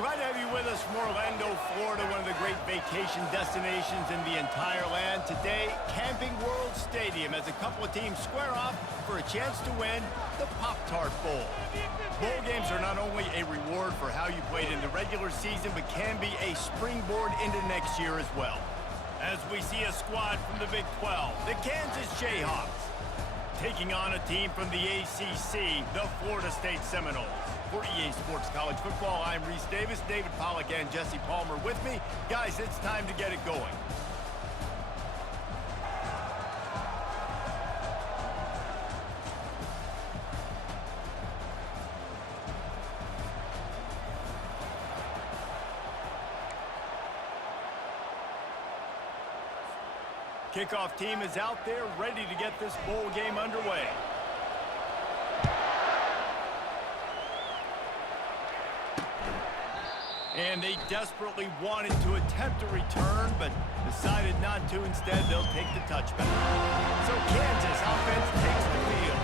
Glad to have you with us from Orlando, Florida, one of the great vacation destinations in the entire land. Today, Camping World Stadium as a couple of teams square off for a chance to win the POPTart Bowl. Bowl games are not only a reward for how you played in the regular season, but can be a springboard into next year as well. As we see a squad from the Big 12, the Kansas Jayhawks, taking on a team from the ACC, the Florida State Seminoles. For EA Sports College Football, I'm Reese Davis, David Pollack, and Jesse Palmer with me. Guys, it's time to get it going. Kickoff team is out there ready to get this bowl game underway. And they desperately wanted to attempt a return, but decided not to. Instead, they'll take the touchback. So Kansas offense takes the field.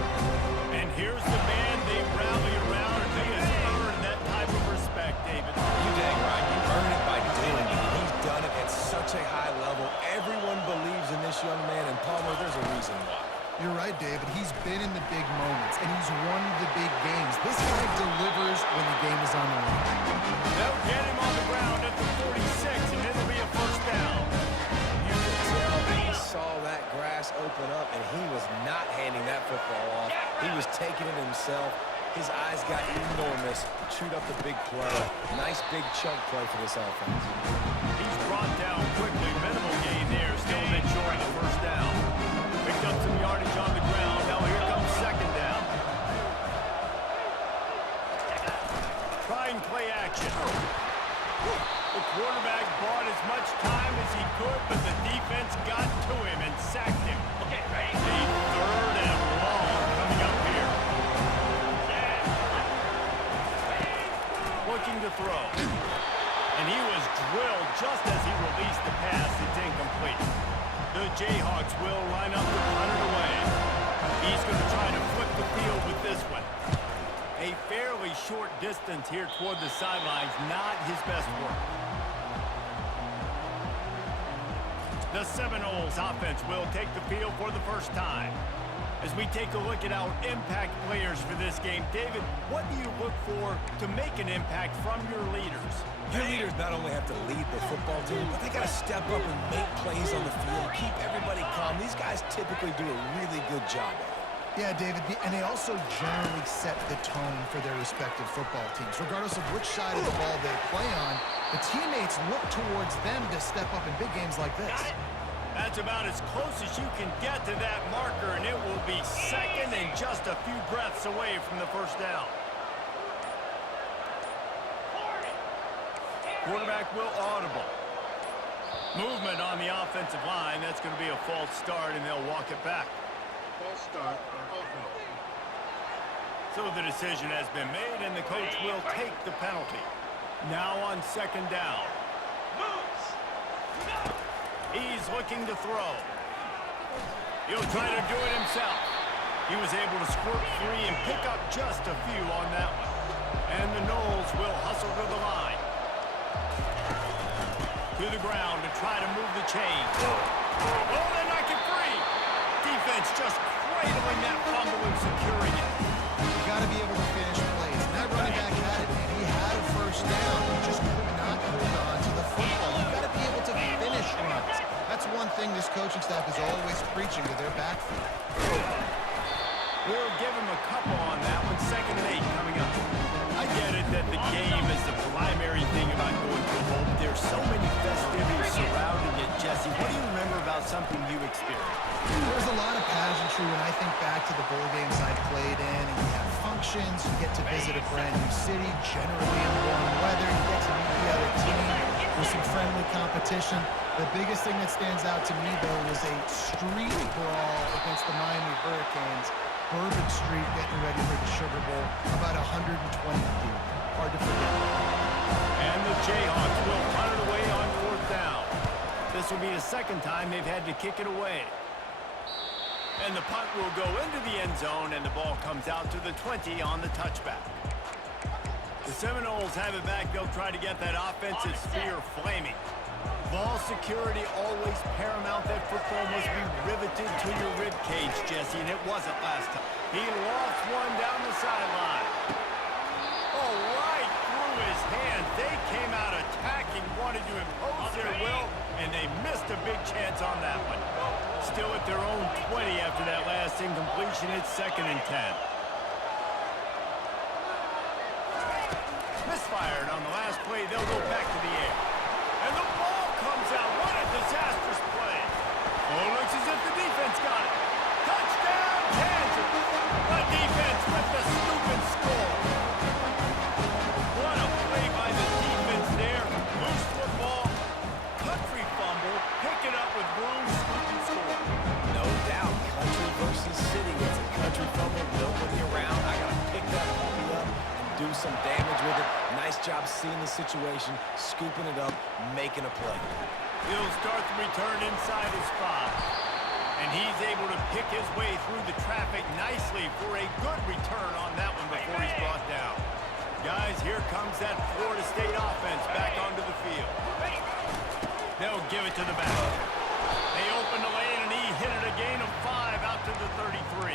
And here's the man they rally around, and he has earned that type of respect, David. You dang right. You earn it by doing it. He's done it at such a high level. Everyone believes in this young man, and Palmer, there's a reason why. You're right, David. He's been in the big moments, and he's won the big games. This guy delivers when the game is on the line. They'll get him on the ground at the 46, and it'll be a first down. You can tell that he saw that grass open up, and he was not handing that football off. He was taking it himself. His eyes got enormous. Chewed up the big play. Nice big chunk play for this offense. He's brought down quickly. Minimal gain there. Still a bit short of the first down. Picked up some yardage on the ground. Now here comes second down. Try and play action. The quarterback bought as much time as he could, but the defense got to him and sacked him. Okay, ready? A third and long coming up here. Looking to throw. And he was drilled just as he released the pass. It's incomplete. The Jayhawks will line up to punt it away. He's going to try to flip the field with this one. A fairly short distance here toward the sidelines, not his best work. The Seminoles offense will take the field for the first time. As we take a look at our impact players for this game, David, what do you look for to make an impact from your leaders? Your leaders not only have to lead the football team, but they got to step up and make plays on the field, keep everybody calm. These guys typically do a really good job of it. Yeah, David, and they also generally set the tone for their respective football teams. Regardless of which side of the ball they play on, the teammates look towards them to step up in big games like this. That's about as close as you can get to that marker, and it will be second and just a few breaths away from the first down. Quarterback will audible. Movement on the offensive line. That's going to be a false start, and they'll walk it back. False start on offense. So the decision has been made, and the coach will take the penalty. Now on second down. He's looking to throw. He'll try to do it himself. He was able to squirt free and pick up just a few on that one. And the Noles will hustle to the line. To the ground to try to move the chains. Oh, they knock it free. Defense just cradling that fumble and securing it. You got to be able to finish plays. And that running back had it, man. He had a first down. He just could not hold on to the football. You got to be able to finish runs. That's one thing this coaching staff is always preaching to their backfield. We'll give him a couple on that one. Second and 8 coming up. I get it that the game is the primary thing about going to a bowl, but there's so many festivities surrounding it. Jesse, what do you remember about something you experienced? There's a lot of pageantry when I think back to the bowl games I played in, and you have functions, you get to visit a brand new city, generally in warm weather, you get to meet the other team with some friendly competition. The biggest thing that stands out to me, though, was a street brawl against the Miami Hurricanes. Bourbon Street getting ready for the Sugar Bowl, about 120 deep. Hard to forget. And the Jayhawks will punt it away on fourth down. This will be the second time they've had to kick it away. And the punt will go into the end zone, and the ball comes out to the 20 on the touchback. The Seminoles have it back. They'll try to get that offensive spear flaming. Ball security always paramount. That football must be riveted to your rib cage, Jesse, and it wasn't last time. He lost one down the sideline. Oh, right through his hands. They came out attacking, wanted to impose their will, and they missed a big chance on that one. Still at their own 20 after that last incompletion. It's 2nd and 10. Misfired on the last play. They'll go back to the air. And the ball comes out. What a disastrous play. Oh, looks as if the defense got it. Touchdown, Kansas. The defense with the stupid score. What a play by the defense there. Loose football. Country fumble. Pick it up with room. Stupid score. No doubt. Country versus city. It's a country fumble. Nobody around. I got to pick that puppy up and do some damage with it. Nice job seeing the situation, scooping it up, making a play. He'll start the return inside his 5. And he's able to pick his way through the traffic nicely for a good return on that one before he's brought down. Guys, here comes that Florida State offense back onto the field. They'll give it to the back. They open the lane, and he hit it a gain of 5 out to the 33.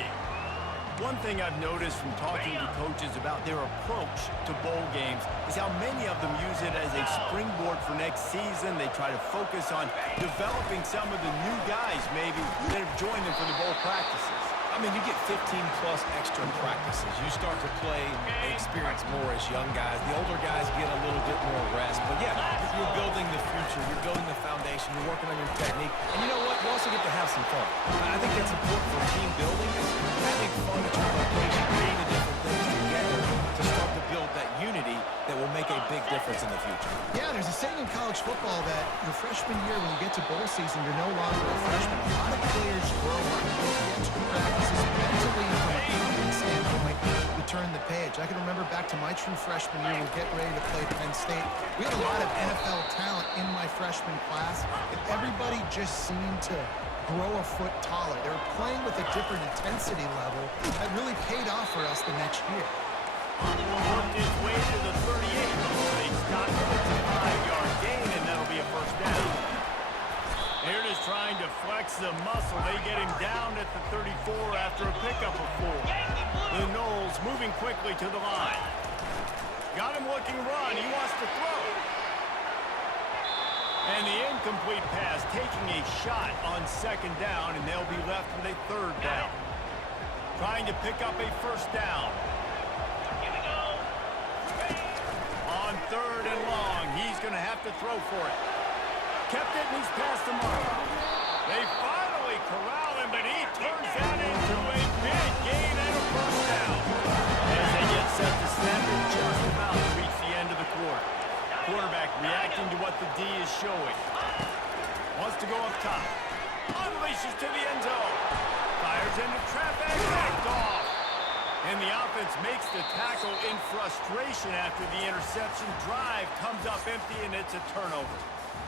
One thing I've noticed from talking to coaches about their approach to bowl games is how many of them use it as a springboard for next season. They try to focus on developing some of the new guys, maybe, that have joined them for the bowl practices. I mean, you get 15-plus extra practices. You start to play and experience more as young guys. The older guys get a little bit more rest. But, yeah, you're building the future. You're building the foundation. You're working on your technique. And you know what? You also get to have some fun. I think that's important for team building, is having fun at your location, doing the different things together to start to build that unity that will make a big difference in the future. Yeah, there's a saying in college football that your freshman year, when you get to bowl season, you're no longer a freshman. A lot of players grow up, get extra practices, mentally and from a confidence standpoint, you turn the page. I can remember back to my true freshman year, we get ready to play Penn State. We had a lot of NFL talent in my freshman class, and everybody just seemed to grow a foot taller. They were playing with a different intensity level that really paid off for us the next year. Worked his way to the 38 before they stopped him. It's a 5-yard gain, and that'll be a first down. Here it is trying to flex the muscle. They get him down at the 34 after a pickup of 4. The Noles moving quickly to the line. Got him looking run. He wants to throw. And the incomplete pass taking a shot on 2nd down, and they'll be left with a 3rd down. Trying to pick up a first down. On 3rd and long, he's going to have to throw for it. Kept it, and he's past the mark. They finally corral him, but he turns that into a big gain and a first down. As they get set to snap it, just about to reach the end of the quarter. Quarterback reacting to what the D is showing. Wants to go up top. Unleashes to the end zone. Fires into traffic. Backed off. And the offense makes the tackle in frustration after the interception. Drive comes up empty, and it's a turnover.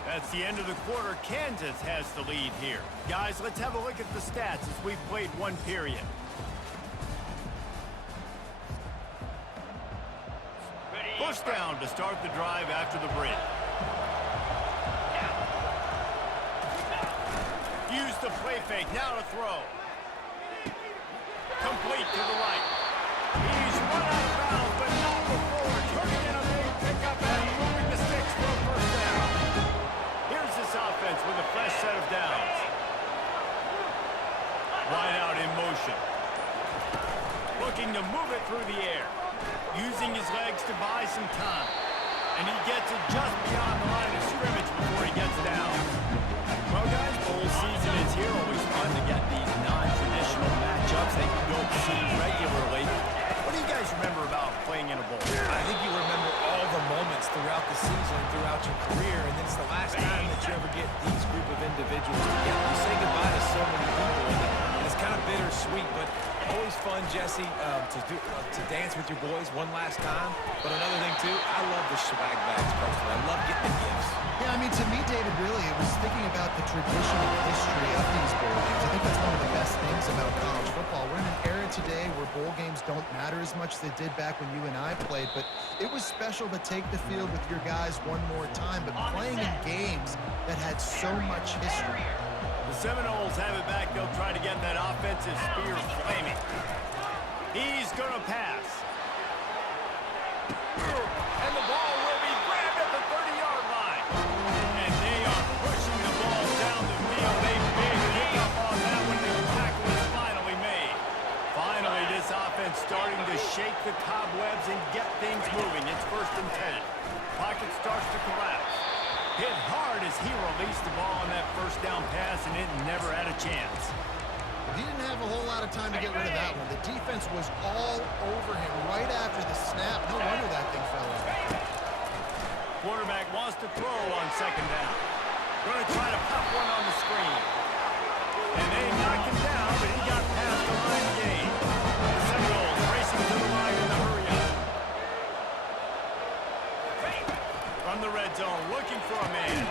That's the end of the quarter. Kansas has the lead here. Guys, let's have a look at the stats as we've played one period. First down to start the drive after the break. Use the play fake. Now to throw. Complete to the right. He's run out of bounds, but not before. Turning in a big pickup and moving the sticks for a first down. Here's this offense with a fresh set of downs. Wide out in motion. Looking to move it through the air. Using his legs to buy some time. And he gets it just beyond the line of scrimmage before he gets down. Well, guys, bowl season is here. Always fun to get these non-traditional matchups that you don't see regularly. What do you guys remember about playing in a bowl? I think you remember all the moments throughout the season, throughout your career, and it's the last time that you ever get these group of individuals together. You say goodbye to so many people, and it's kind of bittersweet, but always fun, Jesse, to dance with your boys one last time. But another thing, too, I love the swag bags, personally. I love getting the gifts. Yeah, I mean, to me, David, really, it was thinking about the tradition and history of these bowl games. I think that's one of the best things about college football. We're in an era today where bowl games don't matter as much as they did back when you and I played, but It was special to take the field with your guys one more time, but playing in games that had so much history. The Seminoles have it back. They'll try to get that offensive spear flaming. He's going to pass. And the ball will be grabbed at the 30-yard line. And they are pushing the ball down the field. A big pickup on that when the tackle is finally made. Finally, this offense starting to shake the cobwebs and get things moving. It's 1st and 10. Pocket starts to collapse. Hit hard as he released the ball on that 1st down pass, and it never had a chance. He didn't have a whole lot of time to get rid of that one. The defense was all over him right after the snap. No wonder that thing fell in. Quarterback wants to throw on 2nd down. Going to try to pop one on the screen. And they knocked him down, but he got past the line gain. The Seminoles racing to the line in the hurry up. From the red zone, looking for a man.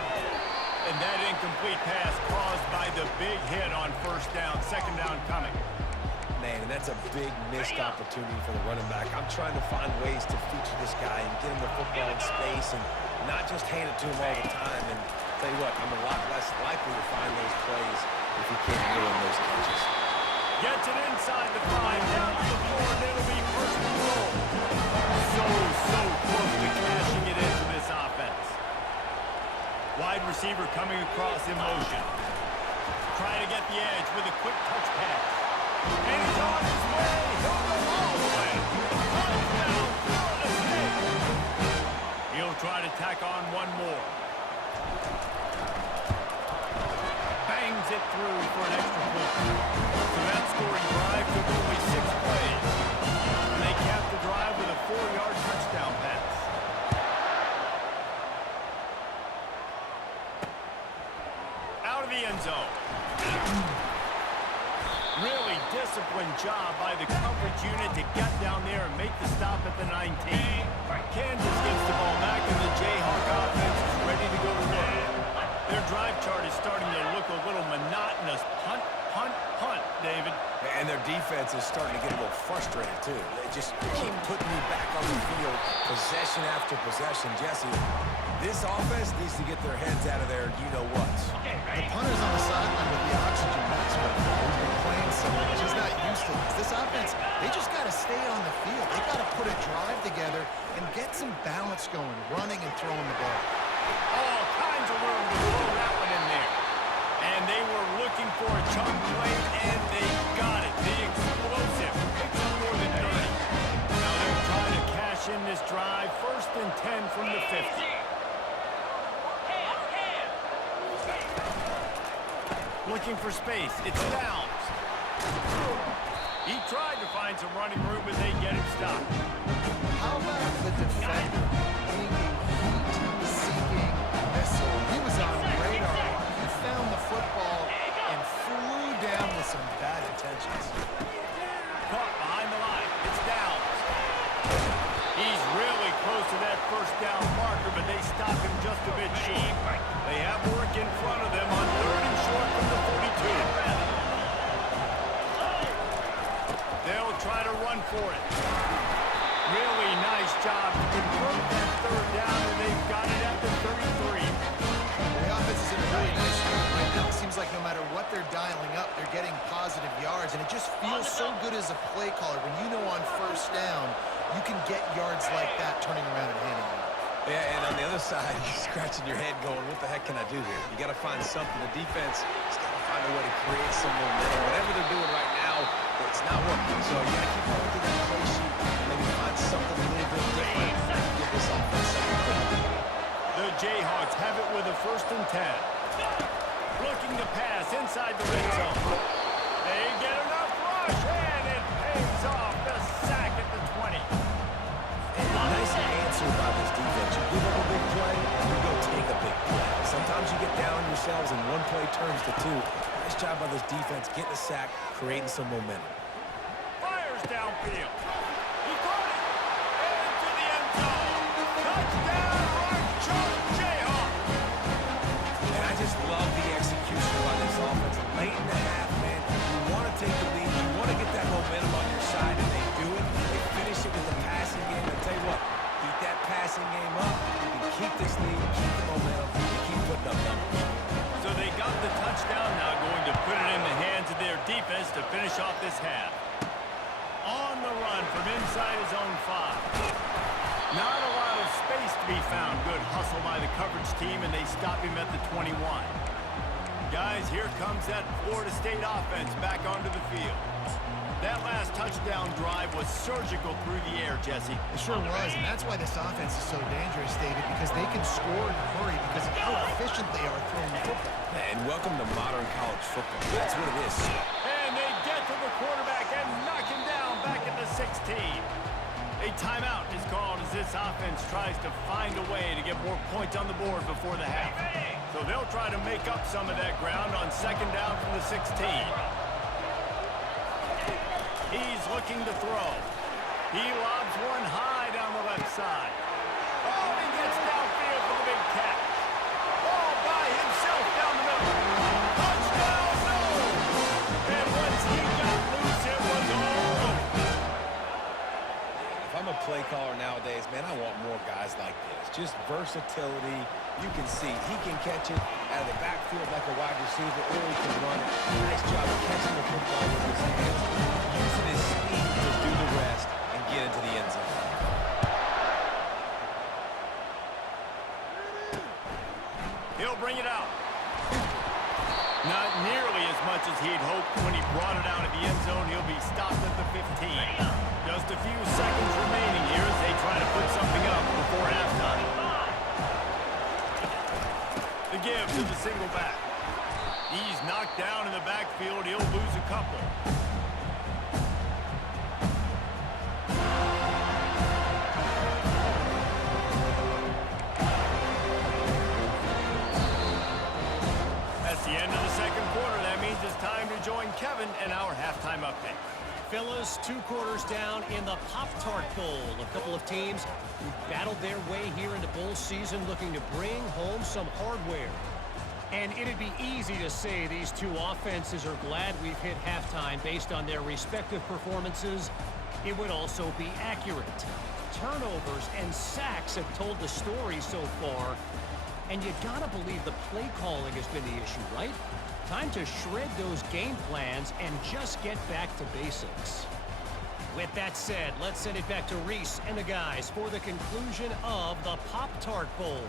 And that incomplete pass caused by the big hit on 1st down, 2nd down coming. Man, and that's a big missed opportunity for the running back. I'm trying to find ways to feature this guy and get him the football in space and not just hand it to him all the time. And tell you what, I'm a lot less likely to find those plays if he can't ruin those catches. Gets it inside the 5, down to the 4, and it'll be 1st and goal. So close to cashing it into this offense. Wide receiver coming across in motion. Trying to get the edge with a quick touch pass. And he's on his way. He'll go all the way. Touchdown, Florida State. He'll try to tack on one more. Bangs it through for an extra point. So that scoring drive took only 6 plays. And they capped the drive with a 4-yard touchdown pass. Out of the end zone. Really disciplined job by the coverage unit to get down there and make the stop at the 19. Kansas gets the ball back, and the Jayhawk offense is ready to go to work. Their drive chart is starting to look a little monotonous. Punt, punt, punt, David. And their defense is starting to get a little frustrated, too. They just keep putting me back on the field, possession after possession. Jesse, this offense needs to get their heads out of there, you-know-what. The punter's on the sideline with the oxygen mask on. He's been playing so much. He's not used to this. This offense, they just got to stay on the field. They got to put a drive together and get some balance going, running and throwing the ball. All kinds of room to throw that one in there. And they were looking for a chunk play, and they got it. The explosive picks up more than 30. Now they're trying to cash in this drive. 1st and 10 from the 50. Looking for space. It's Downs. He tried to find some running room, but they get him stopped. How about the defender being a heat-seeking missile? He was on radar. He found the football and flew down with some bad intentions. Caught behind the line. It's Downs. He's really close to that 1st down marker, but they stop him just a bit short. They have work in front of them on 3rd and short from the 42. They'll try to run for it. Really nice job to convert that 3rd down, and they've got it at the 33. The offense is in a really nice spot right now. It seems like no matter what they're dialing up, they're getting positive yards, and it just feels so good as a play caller when you know on 1st down you can get yards like that turning around and handing it off. Yeah, and on the other side, you're scratching your head going, what the heck can I do here? You got to find something. The defense has got to find a way to create some momentum. Whatever they're doing right now, it's not working. So you got to keep going through that play sheet and maybe find something a little bit different to get this offense something. The Jayhawks have it with a 1st and 10. Looking to pass inside the red zone. They get enough rush, and it pays off. The sack at the 20. Nice answer by this defense. You give up a big play, you go take a big play. Sometimes you get down yourselves and one play turns to 2. Nice job by this defense, getting a sack, creating some momentum. Fires downfield. He caught it. And into the end zone. Touchdown, Archer Jayhawk. And I just love the execution by this offense. Late in the half, man, you want to take the lead, you want to get that momentum on your side, and they do it. They finish it with the passing game. I tell you what, he keep this lead, keep the momentum, and keep putting up numbers. So they got the touchdown, now going to put it in the hands of their defense to finish off this half. On the run from inside his own 5. Not a lot of space to be found. Good hustle by the coverage team, and they stop him at the 21. Guys, here comes that Florida State offense back onto the field. That last touchdown drive was surgical through the air, Jesse. It sure was, and that's why this offense is so dangerous, David, because they can score in a hurry because of how efficient they are throwing the football. And welcome to modern college football. That's what it is. And they get to the quarterback and knock him down back at the 16. A timeout is called as this offense tries to find a way to get more points on the board before the half. So they'll try to make up some of that ground on second down from the 16. He's looking to throw. He lobs one high down the left side. Oh, he gets downfield for the big catch. All by himself down the middle. Touchdown, no! And once he got loose, it was all over. If I'm a play caller nowadays, man, I want more guys like this. Just versatility. You can see he can catch it out of the backfield like a wide receiver, or he can run it. Nice job of catching the football with his hands, using his speed to do the rest and get into the end zone. He'll bring it out. Not nearly as much as he'd hoped when he brought it out of the end zone. He'll be stopped at the 15. Just a few seconds remaining here as they try to put something up before halftime. The give to the single back. He's knocked down in the backfield. He'll lose a couple. That's the end of the second quarter. That means it's time to join Kevin and our halftime update. Fellas, 2 quarters down in the POPTart Bowl. A couple of teams who've battled their way here into bowl season looking to bring home some hardware. And it'd be easy to say these two offenses are glad we've hit halftime based on their respective performances. It would also be accurate. Turnovers and sacks have told the story so far. And you gotta believe the play calling has been the issue, right? Time to shred those game plans and just get back to basics. With that said, let's send it back to Reese and the guys for the conclusion of the POPTart Bowl.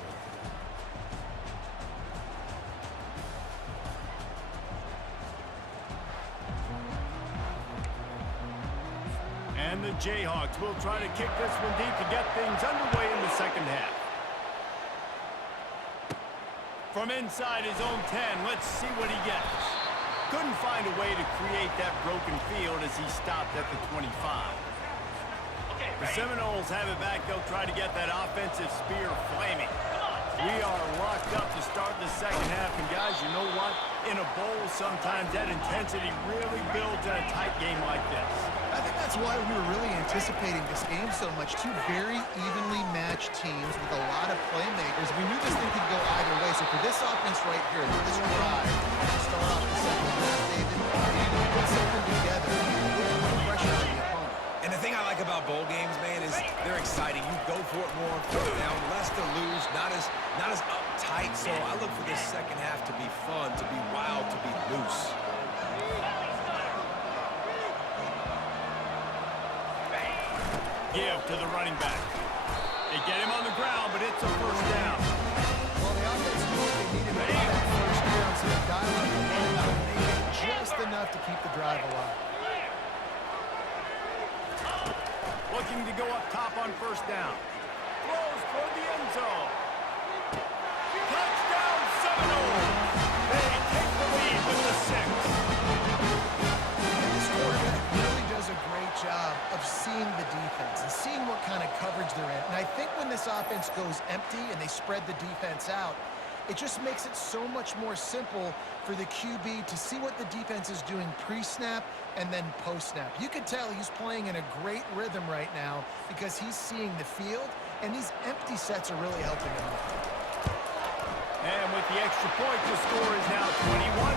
And the Jayhawks will try to kick this one deep to get things underway in the second half. From inside his own 10, let's see what he gets. Couldn't find a way to create that broken field as he stopped at the 25. The Seminoles have it back. They'll try to get that offensive spear flaming. We are locked up to start the second half. And guys, you know what? In a bowl, sometimes that intensity really builds in a tight game like this. I think that's why we were really anticipating this game so much. Two very evenly matched teams with a lot of playmakers. We knew this thing could go either way. So for this offense right here, this drive, to start off the second half, David, they need to put something together to put pressure on the opponent. And the thing I like about bowl games, man, is they're exciting. You go for it more on fourth down, less to lose, not as uptight. So I look for this second half to be fun, to be wild, to be loose. Give to the running back. They get him on the ground, but it's a first down. Well, the offense knew what they needed to get that first down, so they dialed up the running and they did just enough to keep the drive alive. Looking to go up top on first down. Throws toward the end zone. Touchdown, Seminoles! They take the lead with the 6. This quarterback really does a great job of seeing the defense and seeing what kind of coverage they're in. And I think when this offense goes empty and they spread the defense out, it just makes it so much more simple for the QB to see what the defense is doing pre-snap and then post-snap. You could tell he's playing in a great rhythm right now because he's seeing the field, and these empty sets are really helping him. And with the extra point, the score is now 21-14.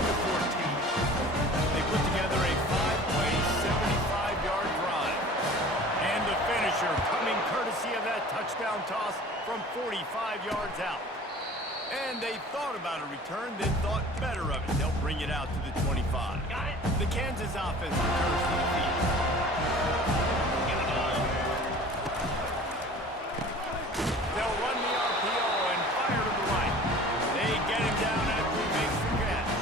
They put together a 5-play, 75-yard drive. And the finisher coming courtesy of that that touchdown toss from 45 yards out. And they thought about a return, then thought better of it. They'll bring it out to the 25. Got it. The Kansas offense returns to the field. They'll run the RPO and fire to the right. They get him down after he makes the catch.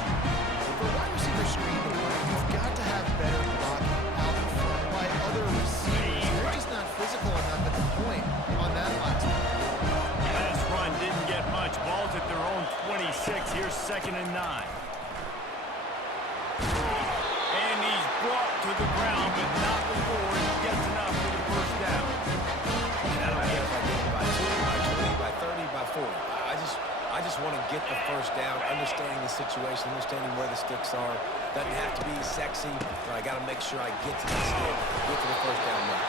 For wide receiver screen to work, you've got to have better blocking out in front by other receivers. They're just not physical enough at the point on that last one. Last run didn't get much. Ball's at their own 26. Here's 2nd and 9. And he's brought to the ground, but not before he gets enough for the first down. And I don't care if I get it by 2, by 20, by 30, by 40. I just want to get the first down, understanding the situation, understanding where the sticks are. Doesn't have to be sexy, but I got to make sure I get to the stick, get to the first down now.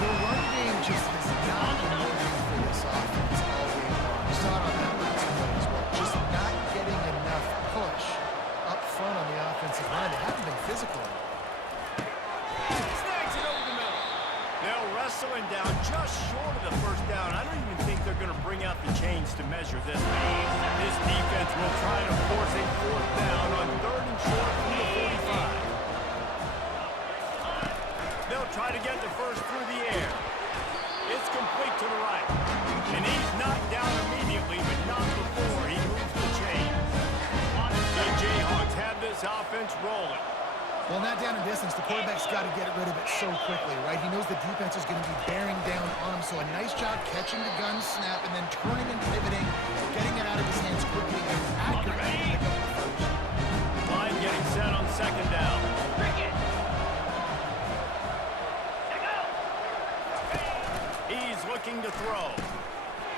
The run game just has not been working for this offense all game long. You saw it on that last play as well. Just not getting enough push up front on the offensive line. They haven't been physical enough. Snags it over the middle. They'll wrestle him down just short of the first down. I don't even think they're going to bring out the chains to measure this. This defense will try to force a 4th down on 3rd and short from the 45. They'll try to get the first through the air. It's complete to the right. And he's knocked down immediately, but not before he moves the chains. The Jayhawks have this offense rolling. Well, in that down and distance, the quarterback's got to get rid of it so quickly, right? He knows the defense is going to be bearing down on him, so a nice job catching the gun snap and then turning and pivoting, getting it out of his hands quickly and accurately to pick up the first. Line getting set on 2nd down. He's looking to throw.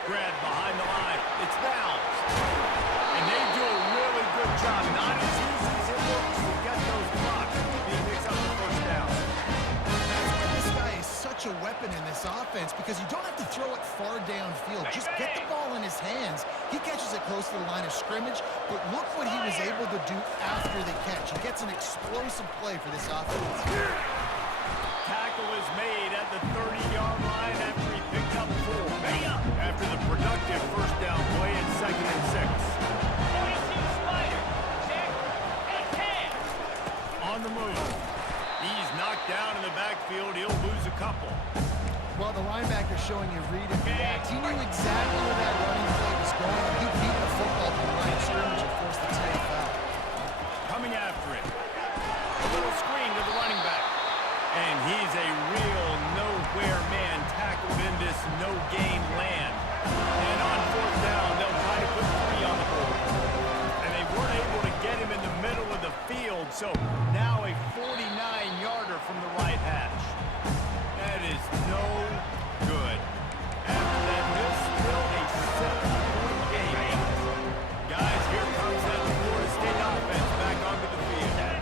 Grab behind the line. It's bounced. And they do a really good job. Not as easy as it looks to get those blocks. He picks up the first down. That's why this guy is such a weapon in this offense, because you don't have to throw it far downfield. Just get the ball in his hands. He catches it close to the line of scrimmage, but look what he was able to do after the catch. He gets an explosive play for this offense. Tackle is made at the 30-yard line after he picked up 4. After the productive first down play at 2nd and 6. On the move. He's knocked down in the backfield. He'll lose a couple. Well, the linebacker showing you read and react. He knew exactly where that running play was going. He beat the football to the line of scrimmage and forced the tail foul. Coming after it. A little screen to the running back. And he's a real nowhere man tackled in this no-gain land. And on 4th down, they'll try to put 3 on the board. And they weren't able to get him in the middle of the field, so now a 49-yarder from the right hash. That is no good. After that, this still a 7-point game. Guys, here comes that Florida State offense back onto the field.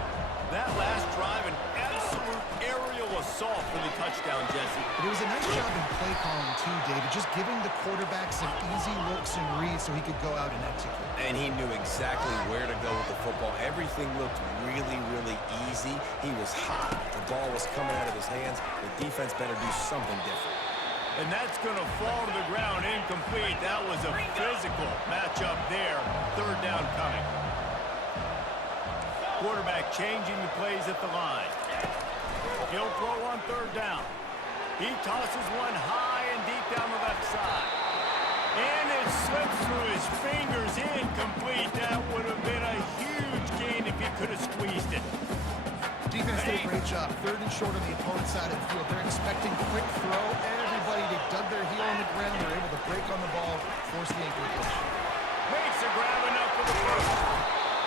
That last drive, an absolute aerial assault for the touchdown, Jesse. But it was a nice job in play calling too, David, just giving the quarterback some easy looks and reads so he could go out and execute. And he knew exactly where to go with the football. Everything looked really, really easy. He was hot. The ball was coming out of his hands. The defense better do something different. And that's going to fall to the ground incomplete. That was a physical matchup there. 3rd down coming. Quarterback changing the plays at the line. He'll throw on 3rd down. He tosses one high and deep down the left side. And it slips through his fingers, incomplete. That would have been a huge gain if he could have squeezed it. Defense did a great job. 3rd and short on the opponent's side of the field. They're expecting quick throw. Everybody, they dug their heel on the ground. They're able to break on the ball, force the incompletion. Makes a grab enough for the first.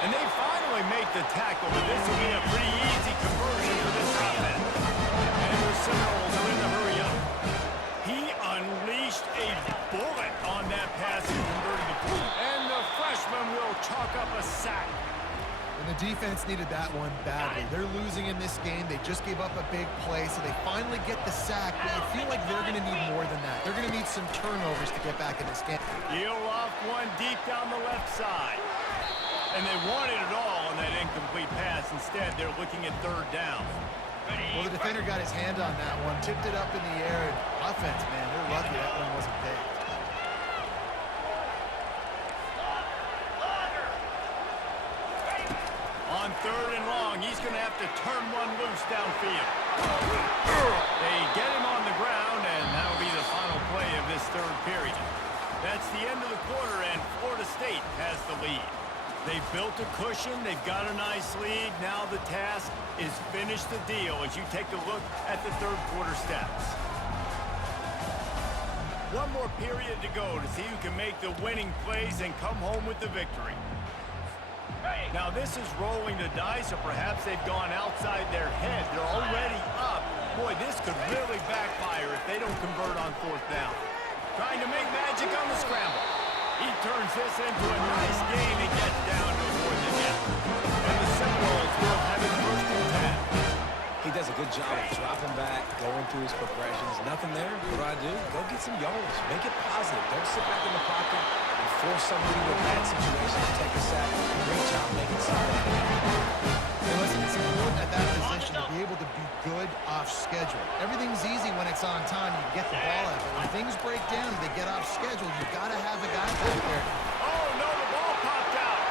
And they finally make the tackle, but this will be a pretty easy conversion for this offense. And the Seminoles are in the hurry up. He unleashed a bullet on that pass and converted the point. And the freshman will chalk up a sack. And the defense needed that one badly. They're losing in this game. They just gave up a big play, so they finally get the sack, but you feel like they're going to need more than that. They're going to need some turnovers to get back in this game. He'll off one deep down the left side. And they wanted it all on that incomplete pass. Instead, they're looking at 3rd down. Well, the defender got his hand on that one, tipped it up in the air. And offense, man, they're lucky that one wasn't picked. On 3rd and long, he's going to have to turn one loose downfield. They get him on the ground, and that'll be the final play of this 3rd period. That's the end of the quarter, and Florida State has the lead. They've built a cushion. They've got a nice lead. Now the task is finish the deal as you take a look at the 3rd quarter stats. One more period to go to see who can make the winning plays and come home with the victory. Now this is rolling the dice, or perhaps they've gone outside their head. They're already up. Boy, this could really backfire if they don't convert on 4th down. Trying to make magic on the scramble. He turns this into a nice gain and gets down to 4th and 10. And the Seminoles will have it 1st and 10. He does a good job of dropping back, going through his progressions. Nothing there. What do I do? Go get some yards. Make it positive. Don't sit back in the pocket and force somebody into a bad situation to take a sack. Great job making something. Hey, listen, it's important at that position to be able to be good off schedule. Everything's easy when it's on time. You get the ball out. But when things break down and they get off schedule, you got to have a guy back there. Oh, no, the ball popped out.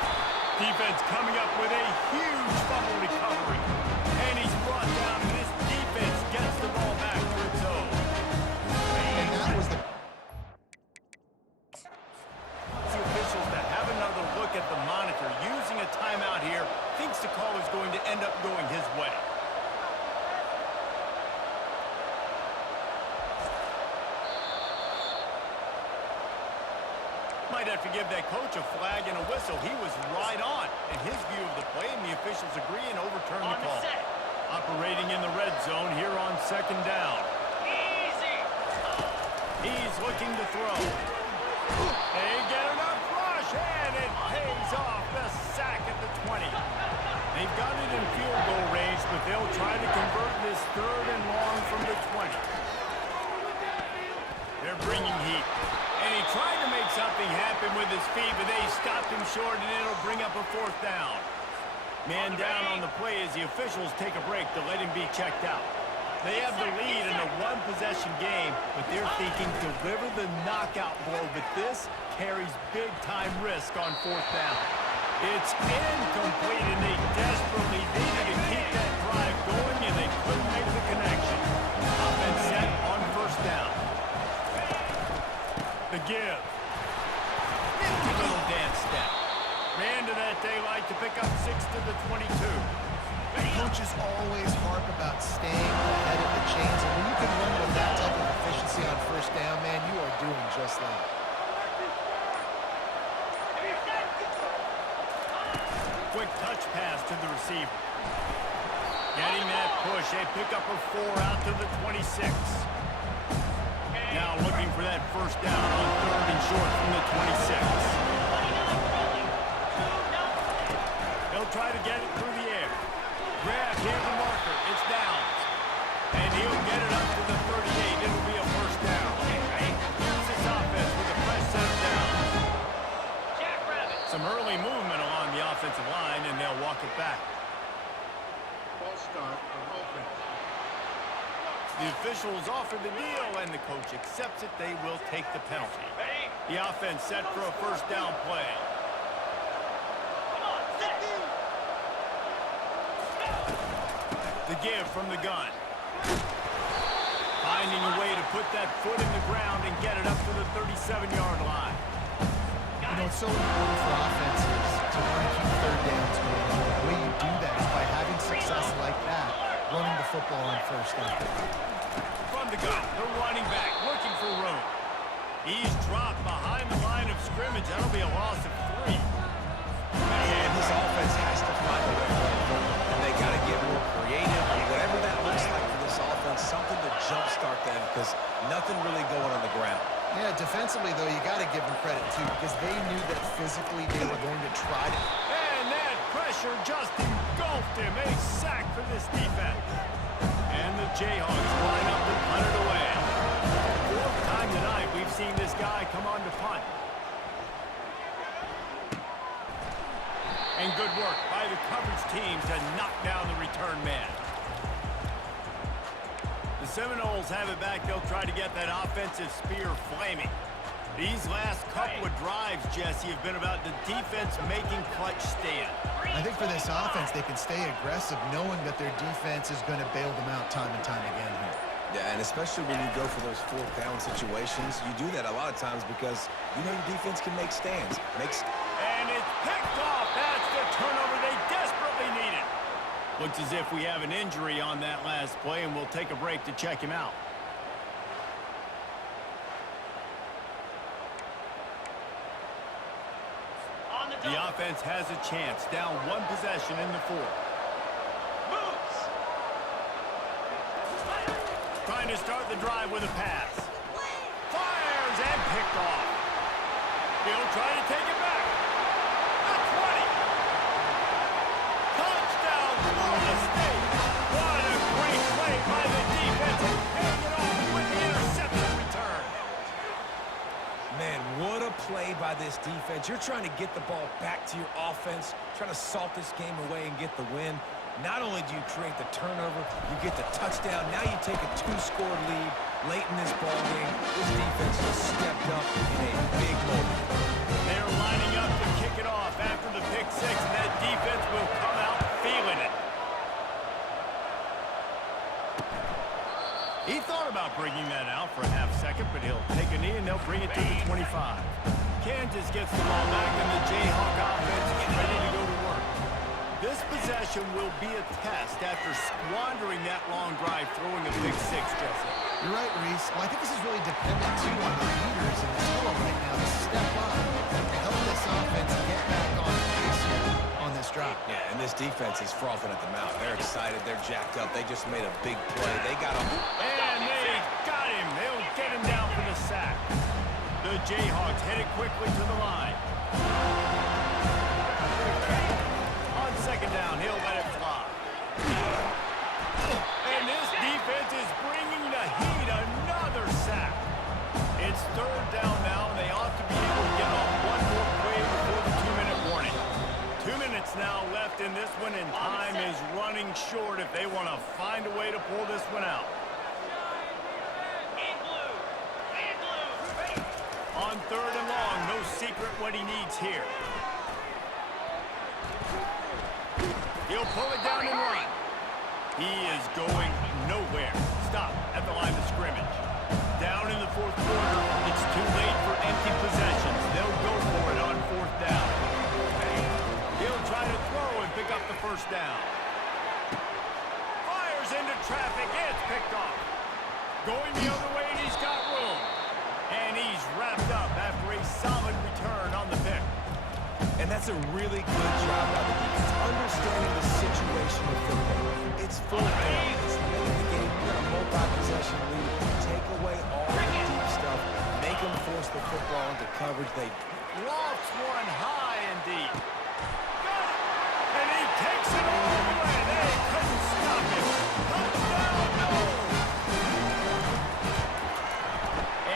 Defense coming up with a huge fumble recovery. And he's brought down, and this defense gets the ball back to its own. And that was the... The officials to have another look at the monitor using a timeout here. Thinks the call is going to end up going his way. Might have to give that coach a flag and a whistle. He was right on in his view of the play, and the officials agree and overturn the call. Operating in the red zone here on 2nd down. He's looking to throw. They get enough rush, and it pays off. The sack at the 20. They've got it in field goal range, but they'll try to convert this 3rd and long from the 20. They're bringing heat. And he tried to make something happen with his feet, but they stopped him short, and it'll bring up a 4th down. Man down on the play as the officials take a break to let him be checked out. They have the lead in a one-possession game, but they're thinking deliver the knockout blow, but this carries big-time risk on 4th down. It's incomplete, and they desperately needed to keep that drive going, and they couldn't make the connection. Offense set on 1st down. The give. Nifty little dance step. Ran to that daylight to pick up 6 to the 22. Coaches always harp about staying ahead of the chains, and when you can run with that type of efficiency on 1st down, man, you are doing just that. Quick touch pass to the receiver. Getting that push. They pick up a 4 out to the 26. Now looking for that 1st down on 3rd and short from the 26. He'll try to get it through the air. Grab, hit the marker. It's downs. And he'll get it up to the 38. It'll be a 1st down. Here's this offense with a fresh set of downs. Some early movement along the offensive line, and they'll walk it back. False start on offense. The officials offer the deal, and the coach accepts it. They will take the penalty. The offense set for a 1st down play. The give from the gun. Finding a way to put that foot in the ground and get it up to the 37-yard line. You know, it's so important for offenses to want to keep 3rd downs going. The way you do that is by having success like that, running the football on 1st down. From the gun, the running back looking for room. He's dropped behind the line of scrimmage. That'll be a loss of 3. And this offense has to find a way to run the football. And they got to get more creative. Whatever that looks like for this offense, something to jumpstart them because nothing really going on the ground. Yeah, defensively, though, you got to give them credit, too, because they knew that physically they were going to try to... And that pressure just engulfed him. A sack for this defense. And the Jayhawks line up to punt it away. 4th time tonight we've seen this guy come on to punt. And good work by the coverage team to knock down the return man. Seminoles have it back. They'll try to get that offensive spear flaming. These last couple of drives, Jesse, have been about the defense making clutch stand. I think for this offense, they can stay aggressive knowing that their defense is going to bail them out time and time again here. Yeah, and especially when you go for those fourth-down situations, you do that a lot of times because you know your defense can make stands. And it's picked off. That's the turnover they desperately needed. Looks as if we have an injury on that last play, and we'll take a break to check him out. The offense has a chance, down one possession in the fourth. Trying to start the drive with a pass. Fires and picked off. He'll try to take it back. The 20. Touchdown, Florida State. What a great play by the defense. Paying it off with the interception return. Man, what a play by this defense. You're trying to get the ball back to your offense, trying to salt this game away and get the win. Not only do you create the turnover, you get the touchdown. Now you take a 2-score lead late in this ball game. This defense has stepped up in a big moment. They're lining up to kick it off after the pick six, and that defense will come out feeling it. He thought about bringing that out for a half second, but he'll take a knee and they'll bring it to the 25. Kansas gets the ball back, and the Jayhawk offense is ready to go to work. This possession will be a test after squandering that long drive throwing a pick six, Jesse. You're right, Reese. Well, I think this is really dependent, too, on the leaders in this huddle right now to step up and help this offense get back on pace here on this drive. Yeah, and this defense is frothing at the mouth. They're excited. They're jacked up. They just made a big play. They got him. And they got him. They'll get him down for the sack. The Jayhawks headed quickly to the line. On second down, he'll let it fly. And this defense is bringing the heat. Another sack. It's third down now, and they ought to be able to get off one more play before the 2-minute warning. 2 minutes now left in this one, and time is running short if they want to find a way to pull this one out. On third and long, no secret what he needs here. He'll pull it down and run. He is going nowhere. Stop at the line of scrimmage. Down in the fourth quarter, it's too late for empty possessions. They'll go for it on fourth down. He'll try to throw and pick up the first down. Fires into traffic. It's picked off. Going the other way, and he's got room. And he's wrapped up after a solid return on the pick. And that's a really good job by the defense, understanding the situation of football. It's fourth down. It's late in the game. You got a multi-possession lead. Take away all the deep stuff. Make them force the football into coverage. They Lofts one high and deep. Got it. And he takes it all the way. They couldn't stop him. Touchdown, no.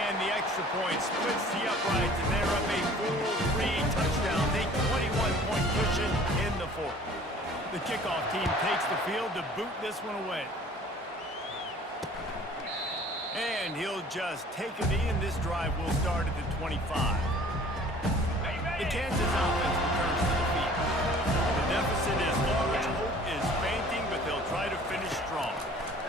And the extra point splits the uprights, and they're up a full 3 touchdowns, a 21-point cushion in the fourth. The kickoff team takes the field to boot this one away. And he'll just take a knee, and this drive will start at the 25. The Kansas offense returns to the field. The deficit is large. Hope is fainting, but they'll try to finish strong.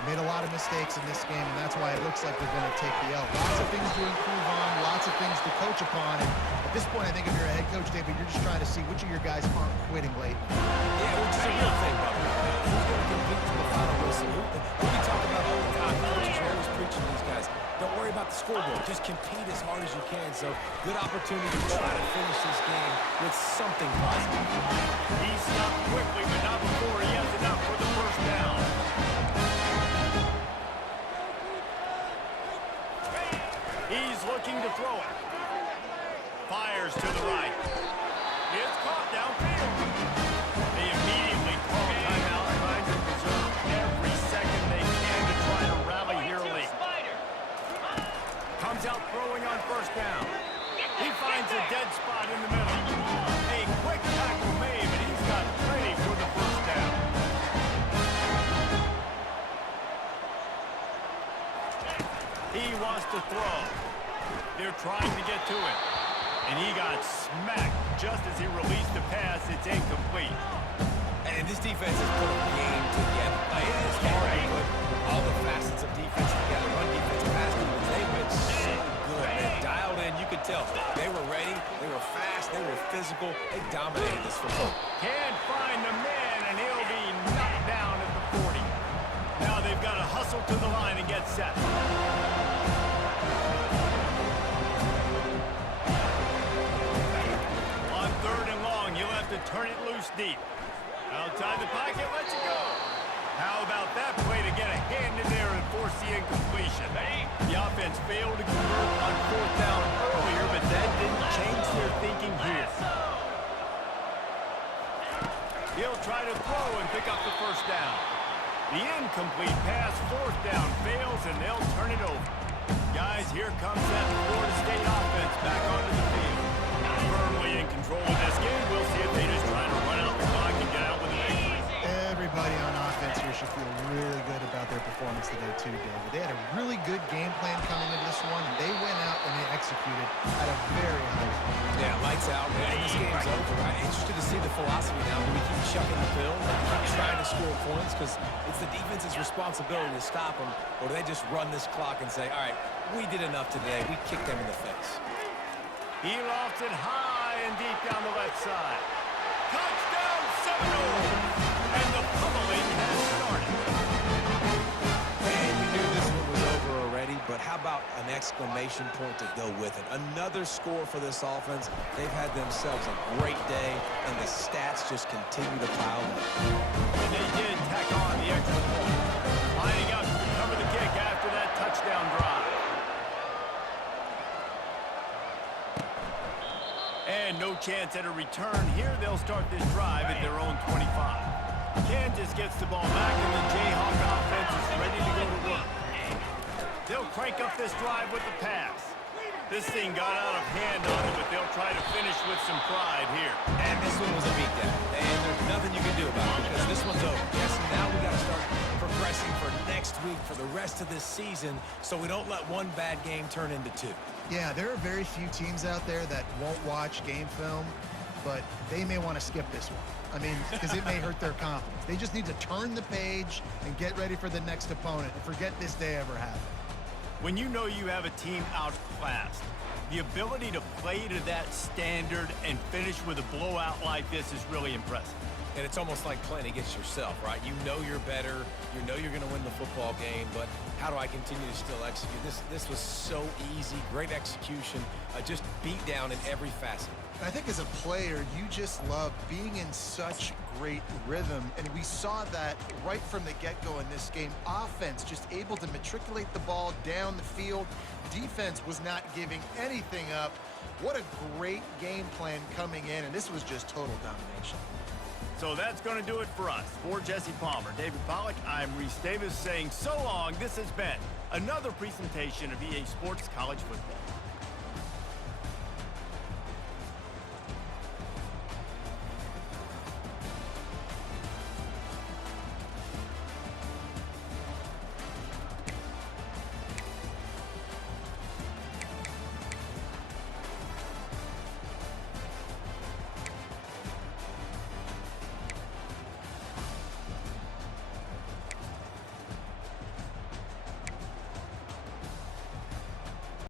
Made a lot of mistakes in this game, and that's why it looks like they're going to take the L. Lots of things to improve on, lots of things to coach upon. And at this point, I think if you're a head coach, David, you're just trying to see which of your guys aren't quitting late. Yeah, which is a real thing, by the way. Who's going to compete to the final whistle? Who we talk about all the time. Coaches are always preaching these guys. Don't worry about the scoreboard. Just compete as hard as you can. So, good opportunity to try to finish this game with something positive. He stopped quickly, but not before he has enough for the first down. He's looking to throw it. Fires to the right. It's caught downfield. They immediately call timeout, trying to preserve every second they can to try to rally here late. Comes out throwing on first down. He finds a dead spot in the middle. A quick tackle made, but he's got plenty for the first down. wants to throw. They're trying to get to it. And he got smacked just as he released the pass. It's incomplete. And this defense has put a game together. It's hard to put all the facets of defense together. Run defense, pass defense. They've been so good, man. Dialed in, you could tell. They were ready, they were fast, they were physical. They dominated this football. Can't find the man, and he'll be knocked down at the 40. Now they've got to hustle to the line and get set. On 3rd and long, you'll have to turn it loose deep. Outside the pocket, lets it go. How about that play to get a hand in there and force the incompletion? The offense failed to convert on 4th down earlier, but that didn't change their thinking here. He'll try to throw and pick up the 1st down. The incomplete pass, 4th down, fails, and they'll turn it over. Guys, here comes that Florida State offense back onto the field. Firmly in control of this game. We'll see if they just try to run out the clock and get out with a victory. Everybody on offense here should feel really good about their performance today too, David. They had a really good game plan coming into this one, and they went out and they executed at a very high level. Yeah, lights out, man. This game's over. I'm interested to see the philosophy now. Do we keep chucking the pill? Do we keep trying to score points? Because it's the defense's responsibility to stop them. Or do they just run this clock and say, all right, we did enough today. We kicked them in the face. He lofts it high and deep down the left side. Touchdown, Seminoles! And the pummeling has started. And you knew this one was over already, but how about an exclamation point to go with it? Another score for this offense. They've had themselves a great day, and the stats just continue to pile up. And they did tack on the extra point. Lining up to cover the kick after that touchdown drive. And no chance at a return here. They'll start this drive at their own 25. Kansas gets the ball back, and the Jayhawk offense is ready to go to work. They'll crank up this drive with the pass. This thing got out of hand on it, but they'll try to finish with some pride here. And this one was a beatdown. And there's nothing you can do about it because this one's over. Yes, now we got to start progressing for next week, for the rest of this season, so we don't let one bad game turn into 2. Yeah, there are very few teams out there that won't watch game film, but they may want to skip this one. I mean, because it may hurt their confidence. They just need to turn the page and get ready for the next opponent and forget this day ever happened. When you know you have a team outclassed, the ability to play to that standard and finish with a blowout like this is really impressive. And it's almost like playing against yourself, right? You know you're better. You know you're going to win the football game, but how do I continue to still execute? This was so easy, great execution, just beat down in every facet. I think as a player, you just love being in such great rhythm, and we saw that right from the get-go in this game. Offense just able to matriculate the ball down the field. Defense was not giving anything up. What a great game plan coming in, and this was just total domination. So that's going to do it for us. For Jesse Palmer, David Pollack, I'm Reese Davis saying so long. This has been another presentation of EA Sports College Football.